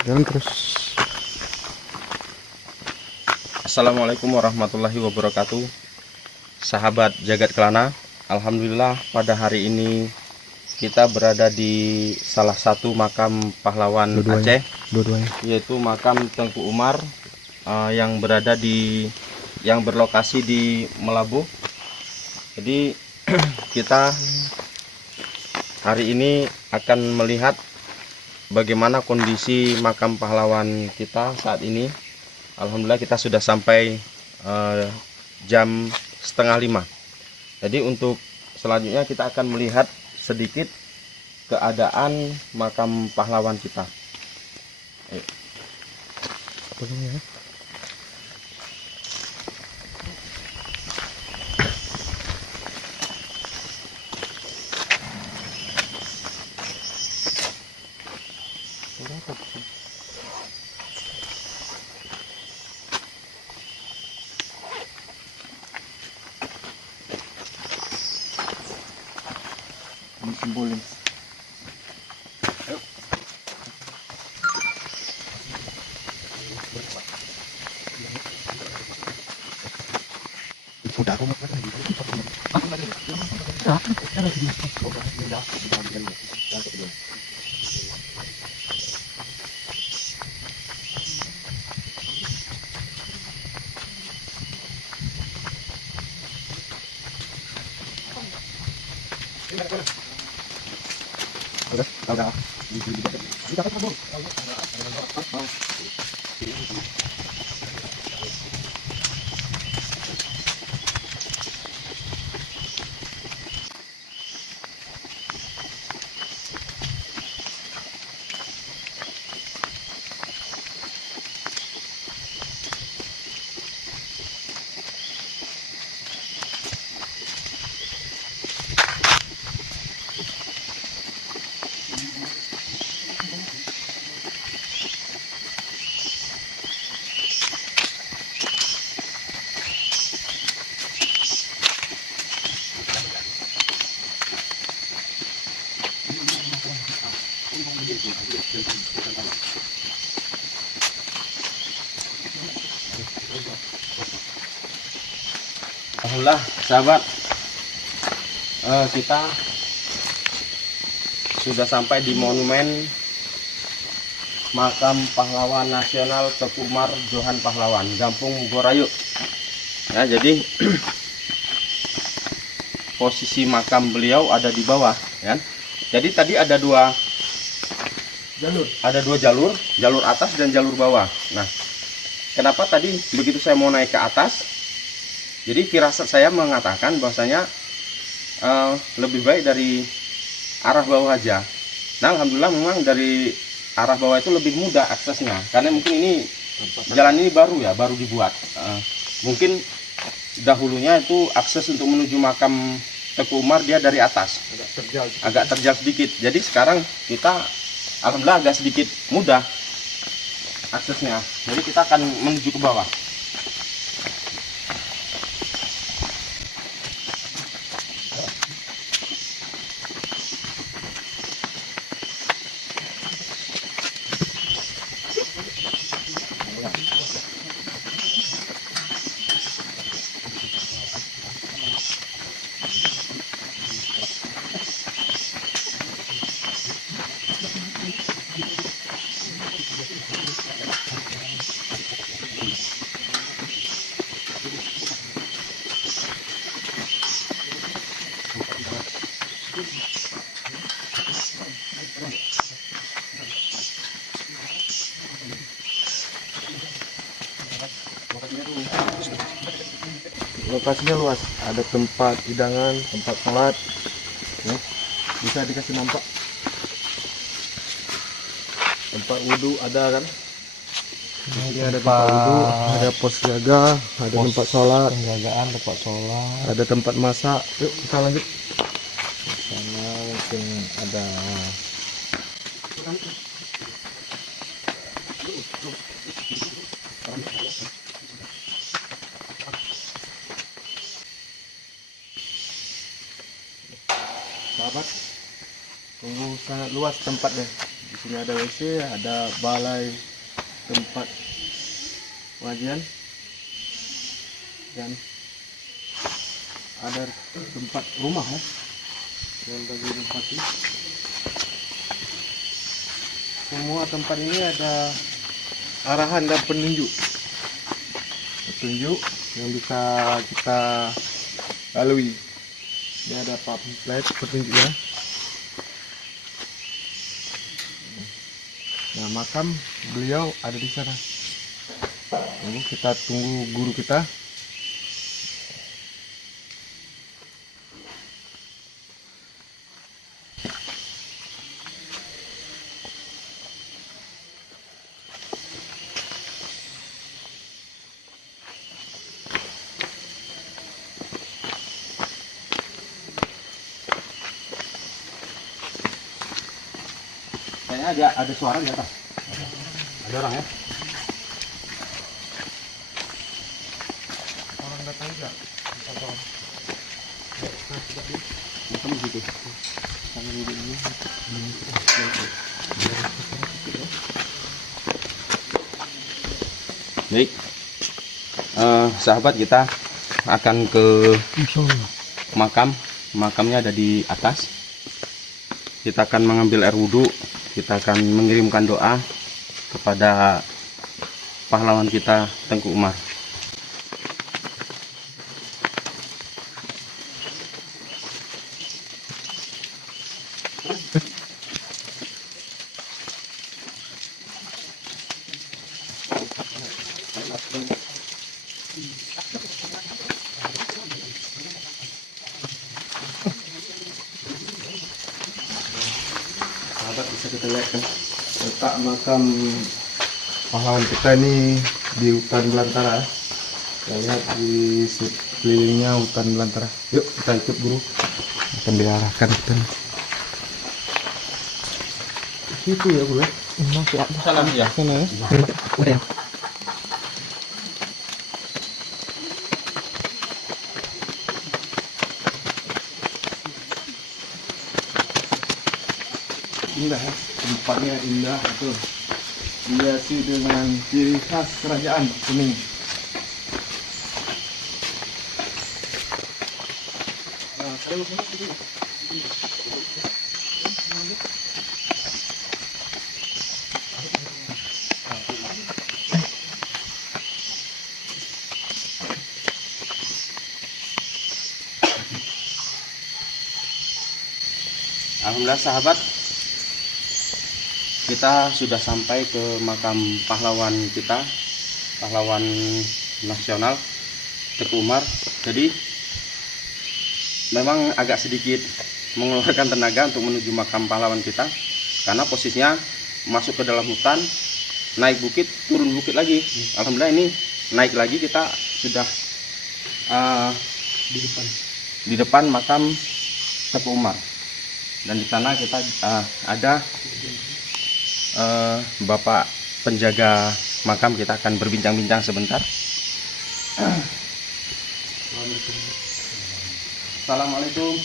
Jalan terus. Assalamualaikum warahmatullahi wabarakatuh. Sahabat Jagat Kelana, alhamdulillah pada hari ini kita berada di salah satu makam pahlawan Aceh, yaitu makam Tengku Umar yang berlokasi di Melabuh. Jadi kita hari ini akan melihat bagaimana kondisi makam pahlawan kita saat ini. Alhamdulillah kita sudah sampai jam 4:30. Jadi untuk selanjutnya kita akan melihat sedikit keadaan makam pahlawan kita. Kumpulin. Udah aku Alhamdulillah sahabat, kita sudah sampai di monumen makam pahlawan nasional Tengku Umar Johan Pahlawan, Gampung Mugorayu. Ya, jadi posisi makam beliau ada di bawah, ya. Jadi tadi ada dua jalur, jalur atas dan jalur bawah. Nah, kenapa tadi begitu saya mau naik ke atas? Jadi firasat saya mengatakan bahwasanya lebih baik dari arah bawah aja. Nah, alhamdulillah memang dari arah bawah itu lebih mudah aksesnya, karena mungkin ini jalan ini baru ya, baru dibuat. Mungkin dahulunya itu akses untuk menuju makam Tengku Umar dia dari atas, agak terjal sedikit. Jadi sekarang kita alhamdulillah agak sedikit mudah aksesnya. Jadi kita akan menuju ke bawah. Lokasinya luas, ada tempat hidangan, tempat sholat, ya. Bisa dikasih nampak. Tempat wudhu ada kan? Ini ada tempat wudhu, ada pos jaga, ada tempat sholat, penjagaan, tempat sholat, ada tempat masak. Yuk kita lanjut. Sana mungkin ada. Sahabat, tunggu sangat luas tempatnya. sini ada WC, ada balai tempat pengajian, dan ada tempat rumah ya yang bagi tempati. Semua tempat ini ada arahan dan petunjuk yang bisa kita lalui. Ini ada pamflet petunjuknya. Nah, makam beliau ada di sana. Lalu kita tunggu guru kita. Kayaknya ada suara di atas. Ada orang ya? Orang datang enggak? Macam gitu. Sama duduk ini. Baik, sahabat, kita akan ke makamnya ada di atas. Kita akan mengambil air wudhu, kita akan mengirimkan doa kepada pahlawan kita Tengku Umar. Sahabat, bisa kita lihat kan letak makam pahlawan kita ini di hutan belantara. Kita lihat di sekelilingnya hutan belantara. Yuk kita ikut guru, akan diarahkan kita. Situ ya guru ya? Masih ada Salah ya. sana ya. Udah ya. Indah ya, tempatnya indah betul. Dihiasi dengan ciri khas kerajaan kuning. Alhamdulillah sahabat, kita sudah sampai ke makam pahlawan kita, pahlawan nasional Tengku Umar. Jadi memang agak sedikit mengeluarkan tenaga untuk menuju makam pahlawan kita, karena posisinya masuk ke dalam hutan, naik bukit, turun bukit lagi. Alhamdulillah ini naik lagi, kita sudah di depan makam Tengku Umar. Dan di sana kita ada Bapak penjaga makam. Kita akan berbincang-bincang sebentar. Assalamualaikum.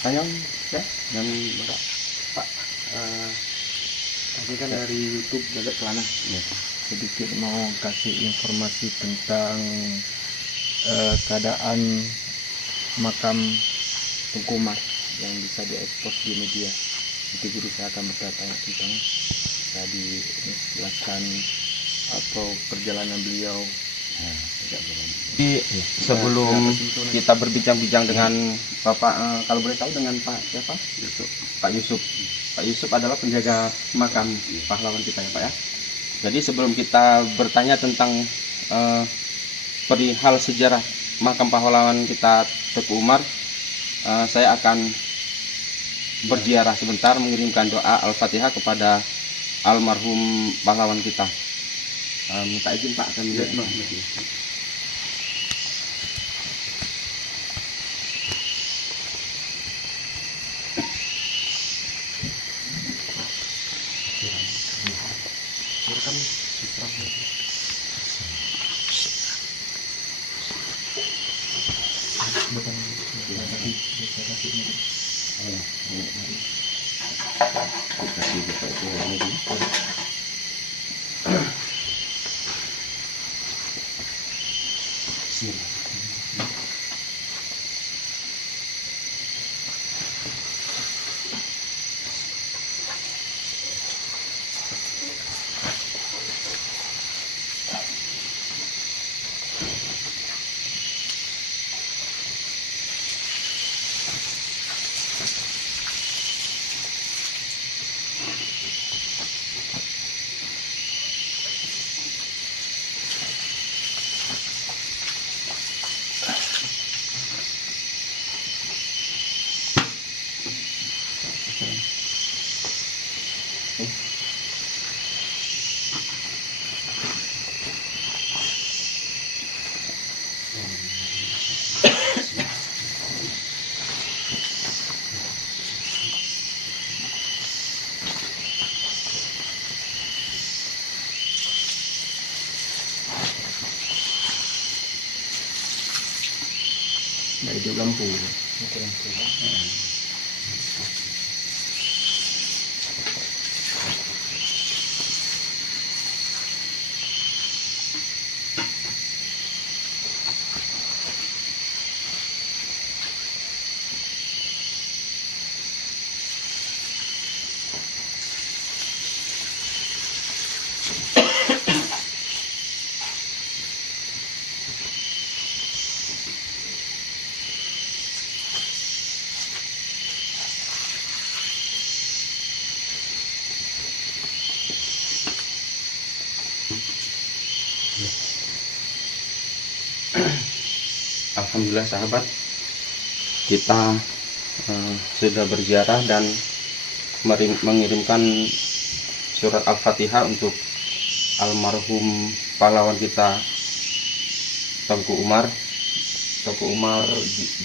Sayang ya, dan Bapak Ini kan dari YouTube Jagat Kelana. ya. Sedikit mau kasih informasi tentang keadaan makam Tengku Umar yang bisa diekspos di media. Nanti guru saya akan bertanya tentang saya dijelaskan apa perjalanan beliau. Jadi sebelum kita berbincang-bincang dengan Bapak, kalau boleh tahu dengan Pak siapa? Pak Yusuf. Pak Yusuf adalah penjaga makam pahlawan kita ya Pak ya. Jadi sebelum kita bertanya tentang perihal sejarah makam pahlawan kita Tengku Umar, saya akan berziarah sebentar mengirimkan doa Al-Fatihah kepada almarhum pahlawan kita. Minta izin Pak, akan melihat. Kasih Bapak itu lagi. Nah, hidup lampu. Alhamdulillah sahabat, kita sudah berziarah dan mengirimkan surat Al-Fatihah untuk almarhum pahlawan kita Tengku Umar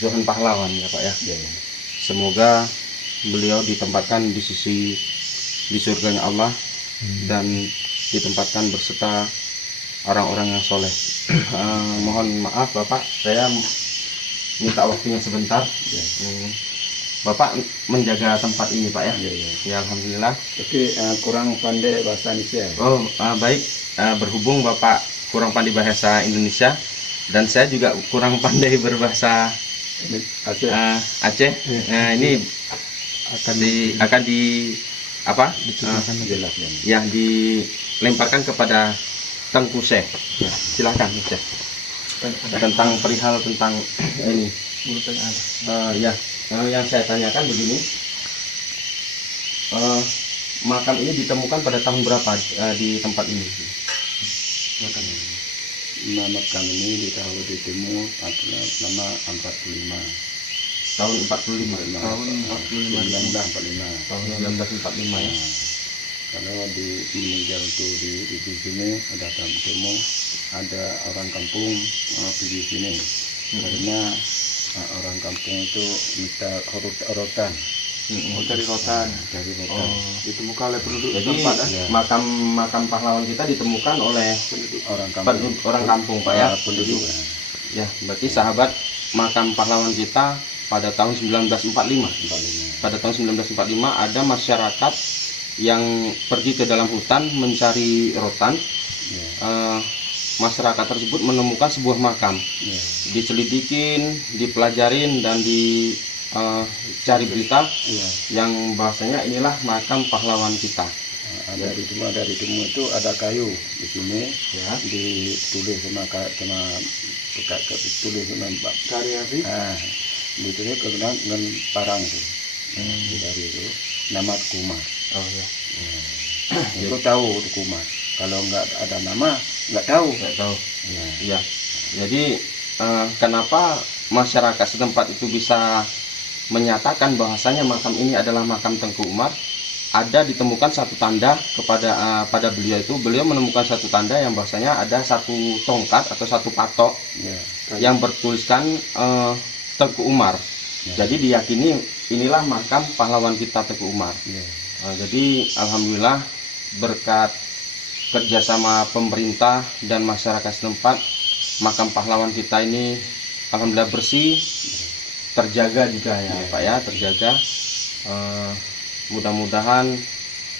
Johan Pahlawan ya Pak ya. Semoga beliau ditempatkan di surganya Allah dan ditempatkan berserta orang-orang yang soleh. Mohon maaf Bapak, saya minta waktunya sebentar. Bapak menjaga tempat ini Pak ya. Ya Alhamdulillah. Tapi kurang pandai bahasa Indonesia. Oh baik, berhubung Bapak kurang pandai bahasa Indonesia dan saya juga kurang pandai berbahasa Aceh. Ini akan dilemparkan kepada Tengku Syekh. Ya, silakan Syekh. Tentang perihal tentang ini. Yang saya tanyakan begini. Makam ini ditemukan pada tahun berapa di tempat ini? Makam ini ditemu nama 45. Tahun 45. Tahun 1945. Tahun 1945 ya. Kalau di meninggal itu di sini ada temu ada orang kampung di sini karena orang kampung itu minta rotan. Dari rotan. Ditemukan oleh penduduk tempat. Makam pahlawan kita ditemukan oleh orang kampung Pak ya. Penduduk. Ya, berarti sahabat, makam pahlawan kita pada tahun 1945. Pada tahun 1945 ada masyarakat yang pergi ke dalam hutan mencari rotan. Masyarakat tersebut menemukan sebuah makam. Diselidikin, dipelajarin dan dicari berita yang bahasanya inilah makam pahlawan kita. Dari temu itu ada kayu di sini ditulis sama ditulis sama Karyasi. ditulis dengan parang itu. Dari itu nama Kumar. Oh ya. Itu tahu Kumar. Kalau nggak ada nama nggak tahu. Ya. Jadi kenapa masyarakat setempat itu bisa menyatakan bahwasanya makam ini adalah makam Tengku Umar? Ada ditemukan satu tanda pada beliau itu. Beliau menemukan satu tanda yang bahwasanya ada satu tongkat atau satu patok yang bertuliskan Tengku Umar. Jadi diyakini inilah makam pahlawan kita Tengku Umar. Jadi alhamdulillah berkat kerjasama pemerintah dan masyarakat setempat, makam pahlawan kita ini alhamdulillah bersih terjaga juga ya Pak ya, terjaga. Mudah-mudahan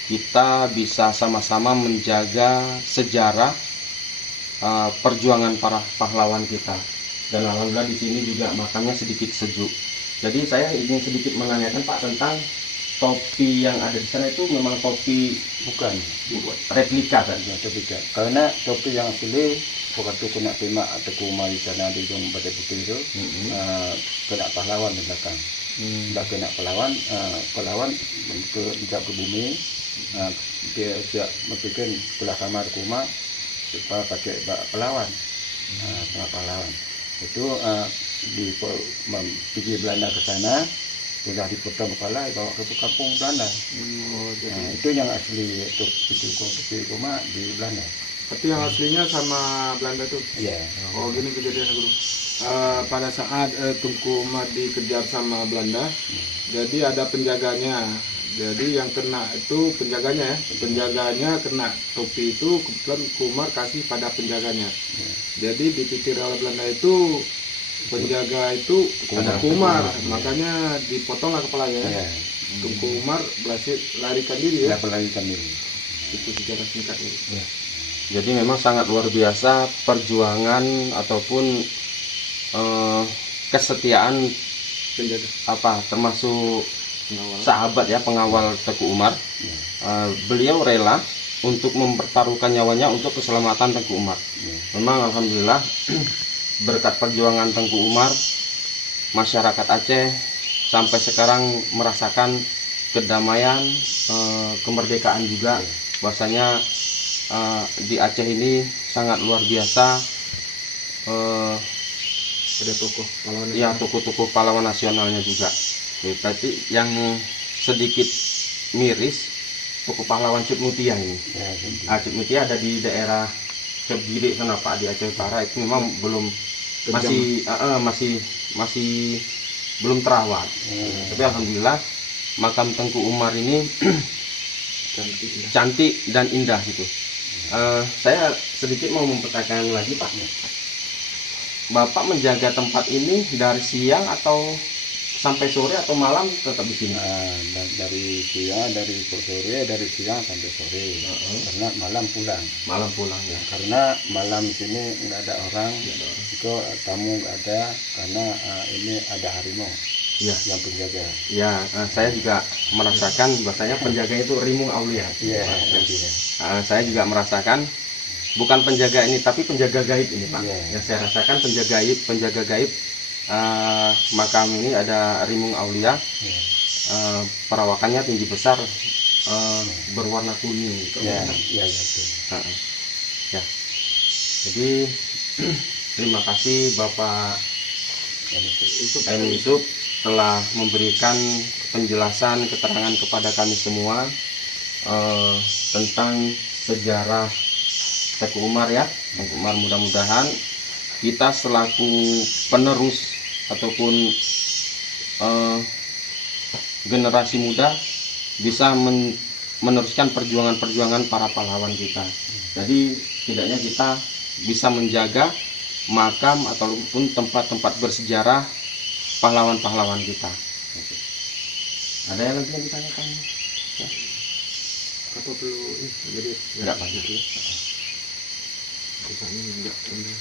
kita bisa sama-sama menjaga sejarah perjuangan para pahlawan kita. Dan alhamdulillah di sini juga makamnya sedikit sejuk. Jadi saya ingin sedikit menanyakan Pak tentang topi yang ada di sana itu memang topi Bukan, replika kan? ya, tidak. Karena topi yang asli waktu kena tembak Teguh Umar di sana di Gunung Batai Putih itu kena pahlawan di belakang. Sudah kena pahlawan ke bumi. Dia siap membuat belah kamar rumah supaya pakai pahlawan. Pahlawan itu pergi Belanda ke sana, sudah dipotong kepala dibawa ke kampung Belanda. Itu yang asli untuk topi rumah di Belanda. Tapi yang aslinya sama Belanda tuh. Iya. Oh gini kejadiannya Guru. Pada saat Tengku Umar dikejar sama Belanda, jadi ada penjaganya. Jadi yang kena itu penjaganya ya. Penjaganya kena topi itu, kebetulan Tengku Umar kasih pada penjaganya. Jadi dipikir oleh Belanda itu penjaga itu Tengku Umar, makanya dipotonglah kepalanya. Iya. Tengku Umar berhasil larikan diri ya. Tidak melarikan diri. Itu sejarah singkatnya. Jadi memang sangat luar biasa perjuangan ataupun kesetiaan Penjaga. termasuk sahabat ya, pengawal Teguh Umar. Beliau rela untuk mempertaruhkan nyawanya untuk keselamatan Teguh Umar. Memang alhamdulillah berkat perjuangan Teguh Umar, masyarakat Aceh sampai sekarang merasakan kedamaian, kemerdekaan juga. Bahwasanya di Aceh ini sangat luar biasa. Ada tokoh pahlawan. Ya, tokoh-tokoh pahlawan nasionalnya juga. Tapi yang sedikit miris, tokoh pahlawan Cut Mutia ini. Cut Mutia ada di daerah Kebiri sana Pak, di Aceh Utara. Itu memang belum masih belum terawat. Tapi alhamdulillah makam Tengku Umar ini cantik dan indah gitu. Saya sedikit mau mempertanyakan lagi Pak. Bapak menjaga tempat ini dari siang atau sampai sore atau malam tetap di sini? Dari siang sampai sore. Karena malam pulang. Malam pulang ya. Karena malam di sini nggak ada orang. Itu tamu nggak ada karena ini ada harimau. Iya. Yang penjaga. Ya, saya juga merasakan bahwasanya penjaga itu Rimung Aulia. Iya. Saya juga merasakan bukan penjaga ini tapi penjaga gaib ini Pak. Yang saya rasakan penjaga gaib makam ini ada Rimung Aulia. Perawakannya tinggi besar, berwarna kuning. Iya. Ya. Jadi terima kasih Bapak M. Yusuf telah memberikan penjelasan, keterangan kepada kami semua tentang sejarah Teguh Umar ya. Teguh Umar, mudah-mudahan kita selaku penerus ataupun generasi muda bisa meneruskan perjuangan-perjuangan para pahlawan kita. Jadi setidaknya kita bisa menjaga makam ataupun tempat-tempat bersejarah pahlawan-pahlawan kita. Ada yang lagi yang ditanyakan? Apa perlu jadi Enggak Pak. enggak pernah.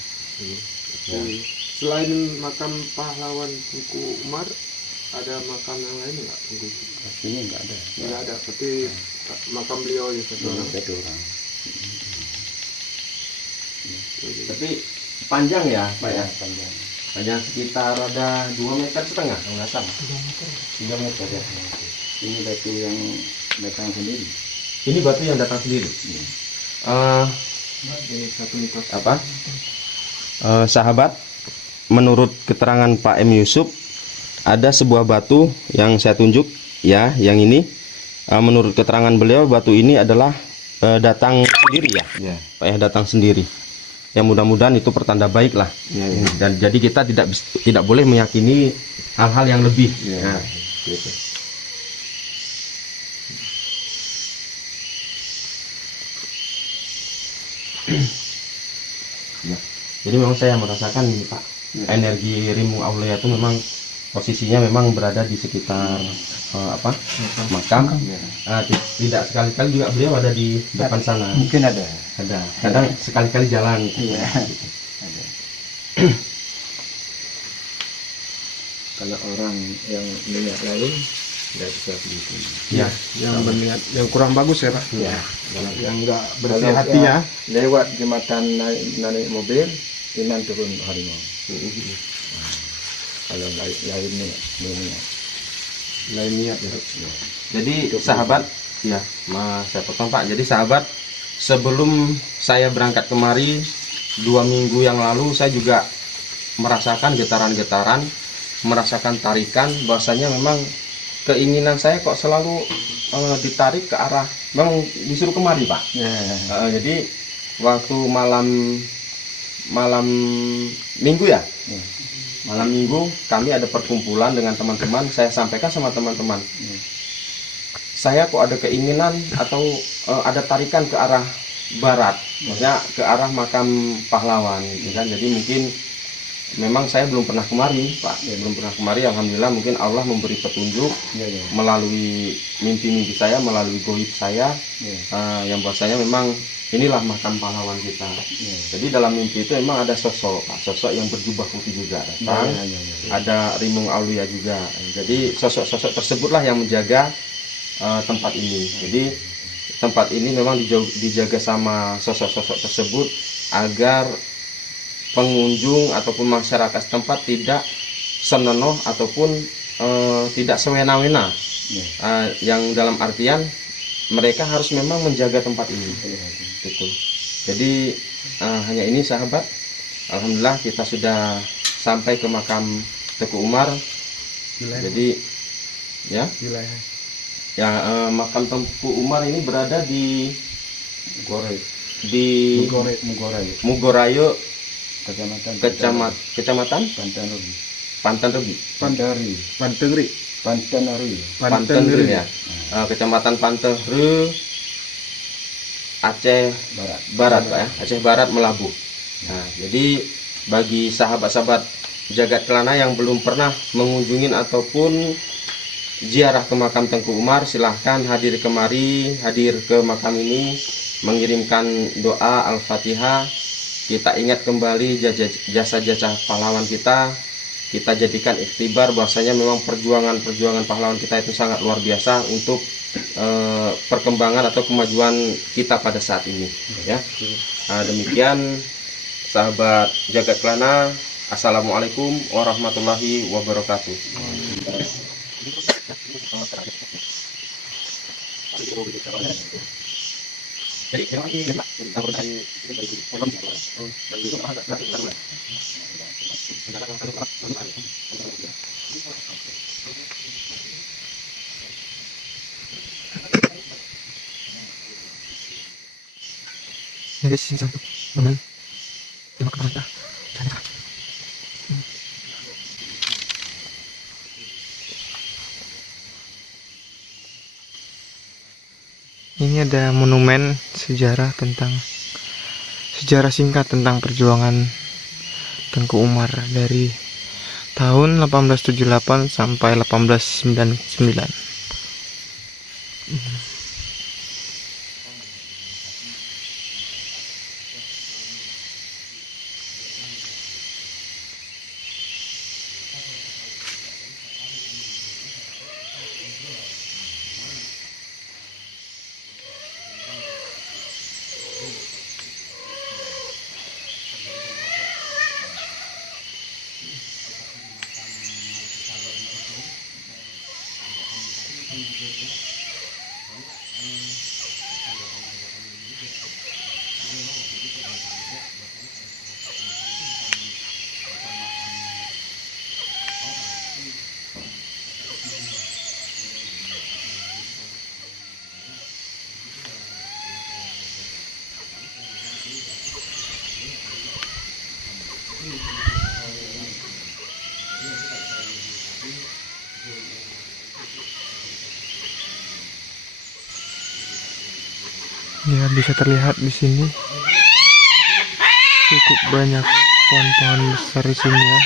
Selain makam pahlawan Tengku Umar, ada makam yang lain enggak Tengku? Aslinya nggak ada. Enggak ada, tapi makam beliau ya satu orang. Satu orang. Tapi panjang ya Pak ya? Panjang. Panjang sekitar ada 2,5 meter kalau nggak salah. 3 meter ya. Ini batu yang datang sendiri. Ini batu yang datang sendiri. Ini satu mitos. Apa? Sahabat, menurut keterangan Pak M. Yusuf, ada sebuah batu yang saya tunjuk ya, yang ini. Menurut keterangan beliau, batu ini adalah datang sendiri ya. Pak ya, datang sendiri. Ya mudah-mudahan itu pertanda baik lah. Dan jadi kita tidak boleh meyakini hal-hal yang lebih. Nah, gitu. Ya. Jadi memang saya merasakan Pak, energi Rimung Aulia itu memang posisinya memang berada di sekitar makam. Tidak sekali-kali juga beliau ada di depan sana. Mungkin ada. Kadang sekali-kali jalan. Iya. Ada. Kalau orang yang niat lain nggak bisa begitu. Ya, yang berniat yang kurang bagus ya Pak. Iya. Yang enggak bersih Kalau hatinya. lewat jembatan naik mobil, iman turun harimau. Kalau lain niat. Lain niat ya. Jadi sahabat, ya, saya potong Pak. Jadi sahabat, sebelum saya berangkat kemari 2 minggu yang lalu, saya juga merasakan getaran-getaran, merasakan tarikan, bahwasanya memang keinginan saya kok selalu ditarik ke arah, memang disuruh kemari Pak. Jadi waktu malam minggu ya, malam minggu kami ada perkumpulan dengan teman-teman. Saya sampaikan sama teman-teman, saya kok ada keinginan atau ada tarikan ke arah barat, maksudnya ke arah makam pahlawan, gitu kan. Jadi mungkin memang saya belum pernah kemari Pak, belum pernah kemari. Alhamdulillah mungkin Allah memberi petunjuk melalui mimpi-mimpi saya, melalui goib saya, yang bahwasanya memang inilah makam pahlawan kita. Jadi dalam mimpi itu memang ada sosok Pak, sosok yang berjubah putih juga datang. Ada rimung aulia juga. Jadi sosok-sosok tersebutlah yang menjaga tempat ini. Jadi tempat ini memang dijaga sama sosok-sosok tersebut agar pengunjung ataupun masyarakat setempat tidak senenoh ataupun tidak sewena-wena. Yang dalam artian mereka harus memang menjaga tempat ini. Gitu. Jadi hanya ini sahabat, alhamdulillah kita sudah sampai ke makam Teku Umar. Jadi ya, makam Teku Umar ini berada di Mugorayo, kecamatan Pantanrebi ya. Kecamatan Pantanrebi, Aceh Barat Pak ya, Aceh Barat Melabuh. Nah, jadi bagi sahabat-sahabat Jagat Kelana yang belum pernah mengunjungin ataupun ziarah ke makam Tengku Umar, silahkan hadir kemari, hadir ke makam ini, mengirimkan doa Al-Fatihah. Kita ingat kembali jasa-jasa pahlawan kita jadikan ikhtibar bahwasanya memang perjuangan pahlawan kita itu sangat luar biasa untuk perkembangan atau kemajuan kita pada saat ini ya. Demikian sahabat Jagat Kelana, assalamualaikum warahmatullahi wabarakatuh. Ini ada monumen sejarah singkat tentang perjuangan Tengku Umar dari tahun 1878 sampai 1899. Ya, bisa terlihat di sini cukup banyak pohon-pohon besar di sini ya.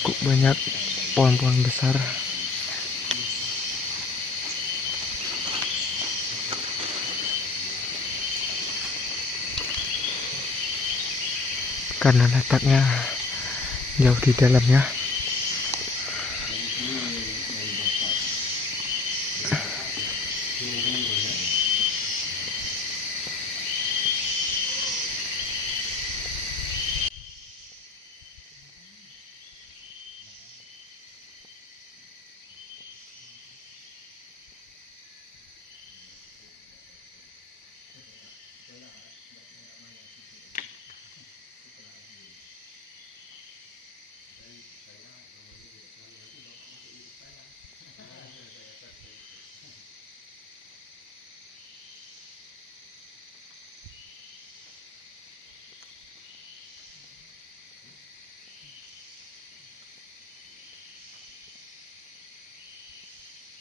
cukup banyak pohon-pohon besar. Karena letaknya jauh di dalamnya.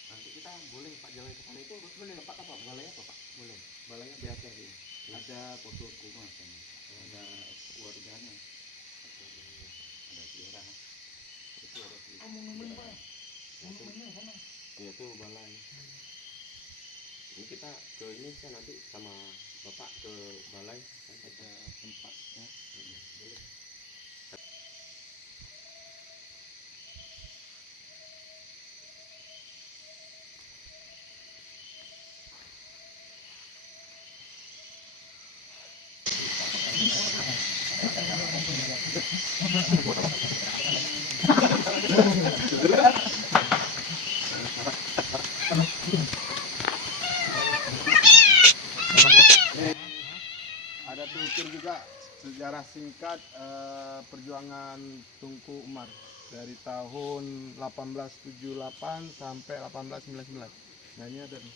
Nanti kita boleh Pak jalan ke sana itu boleh tempat apa? Balai apa Pak? Boleh. Balainya biasa sih. Ada poskoku mas, ada warganya, ada daerah. Itu ada monumen Pak. Monumennya sana. Ya itu balai. Ini kita ke ini saya nanti sama Bapak ke balai Ada tempatnya. boleh. Ada tutur juga sejarah singkat perjuangan Tunku Umar dari tahun 1878 sampai 1899. Nah ini ada nih.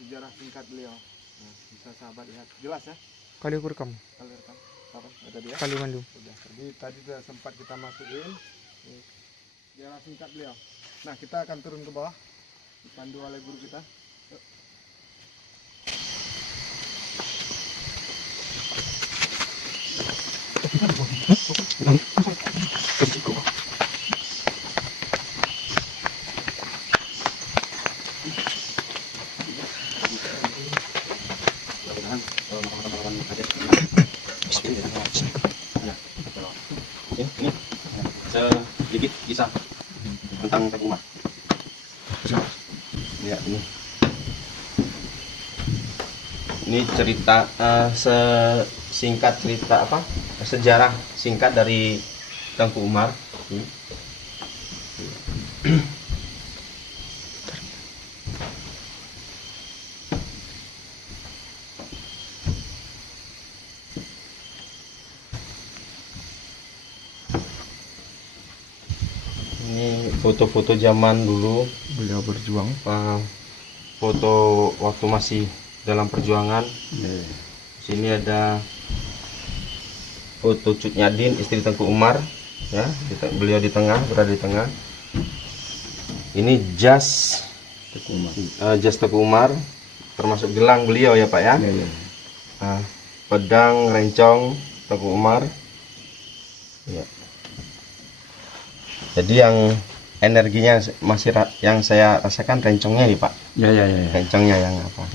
Sejarah singkat beliau. Nah, bisa sahabat lihat. Jelas ya? Kali ukur kamu. Kalian rekam. Sahabat, ada dia. Kali Bandung. Udah. Jadi tadi sudah sempat kita masukin. Nih, sejarah singkat beliau. Nah kita akan turun ke bawah. Dipandu oleh guru kita. Yuk. Ini sedikit kisah tentang Teguh Umar. Ya ini cerita singkat cerita apa sejarah singkat dari Tengku Umar. Ini foto-foto zaman dulu Beliau berjuang. foto waktu masih dalam perjuangan. Sini ada foto Cut Nyadin, istri Tengku Umar, ya, beliau di tengah, berada di tengah. Ini jas Tengku Umar, termasuk gelang beliau ya Pak ya. Pedang rencong Tengku Umar. Ya. Jadi yang energinya masih yang saya rasakan rencongnya nih Pak. Ya. Rencongnya yang apa?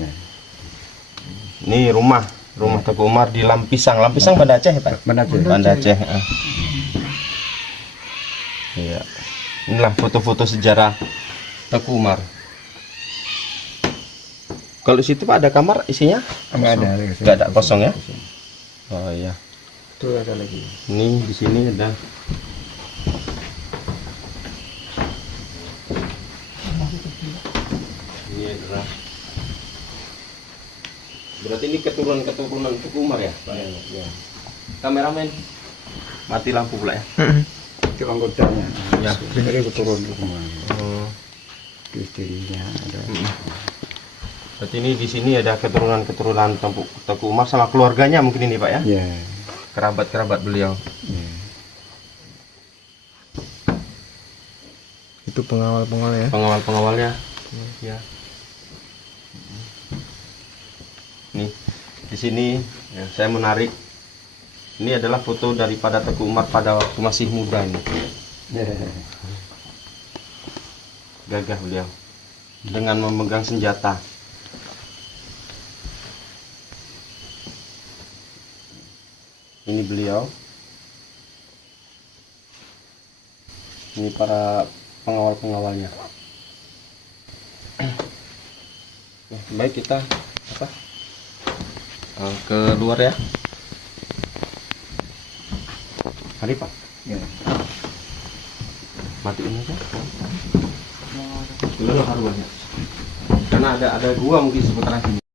Ini rumah Tengku Umar di Lampisang. Lampisang Banda Aceh ya Pak? Banda Aceh. Iya. Inilah foto-foto sejarah Tengku Umar. Kalau situ Pak ada kamar isinya? Enggak ada, kosong ya? Oh iya. Tuh ada lagi. Ini di sini ada. Ini adalah. Berarti ini keturunan Tengku Umar ya? Ya. Kameramen mati lampu pula ya? Itu anggotanya. Ya. Jadi keturun rumah. Oh. Istrinya ada. Berarti ini di sini ada keturunan Tengku Umar sama keluarganya mungkin ini Pak ya? Ya. Kerabat beliau. Itu pengawal-pengawal ya. Pengawal-pengawalnya. Ya. Nih di sini ya, saya menarik Ini adalah foto daripada Teguh Umar pada waktu masih muda ini. Gagah beliau dengan memegang senjata. Ini beliau. Ini para pengawal-pengawalnya. Nah, baik kita keluar ya. Mari Pak. Ya. Matiin aja. Dulu harus banyak. Karena ada gua mungkin sebentar lagi.